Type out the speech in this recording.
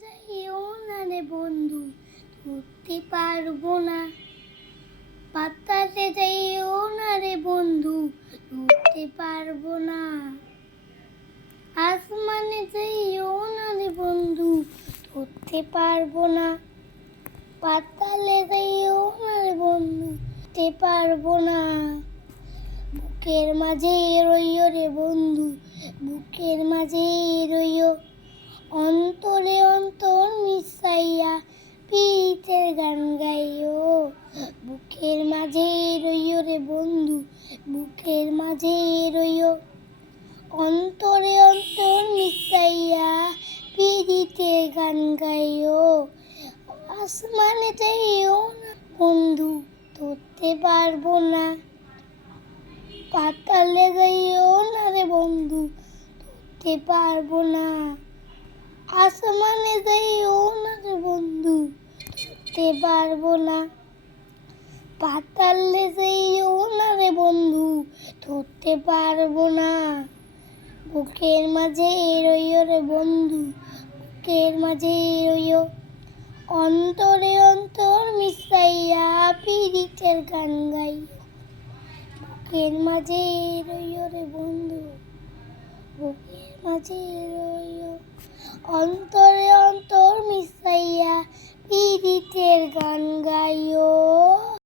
যাইও না রে বন্ধু, ধরতে পারবো না। বাতাসে যাইও না রে বন্ধু, ধরতে পারবো না। আসমানে যাইও না রে বন্ধু, ধরতে পারবো না। পাতালে যাইও না রে বন্ধু, ধরতে পারবো না। বুকের মাঝে রইও রে বন্ধু, বুকের মাঝে রইও। অন্তরে অন্তর মিশাইয়া পিরিতের গান গাইও। বুকের মাঝে রইও রে বন্ধু, বুকের মাঝে রইও। অন্তরে অন্তর মিশাইয়া পিরিতের গান গাইও। আসমানে যাইও না বন্ধু, ধরতে পারবো না। পাতালে যাইও না রে বন্ধু, ধরতে পারবো না। আসমানে যাইও না রে বন্ধু, ধরতে পারবো না। পাতালে যাইও না রে বন্ধু, ধরতে পারবো না। বুকের মাঝে রইও রে বন্ধু, বুকের মাঝে রইও। অন্তরে অন্তর মিশাইয়া পিরিতের গান গাইও। বুকের মাঝে রইও রে বন্ধু, বুকের মাঝে রইও। অন্তরে অন্তর মিশাইয়া পিরিতের গান গাইও।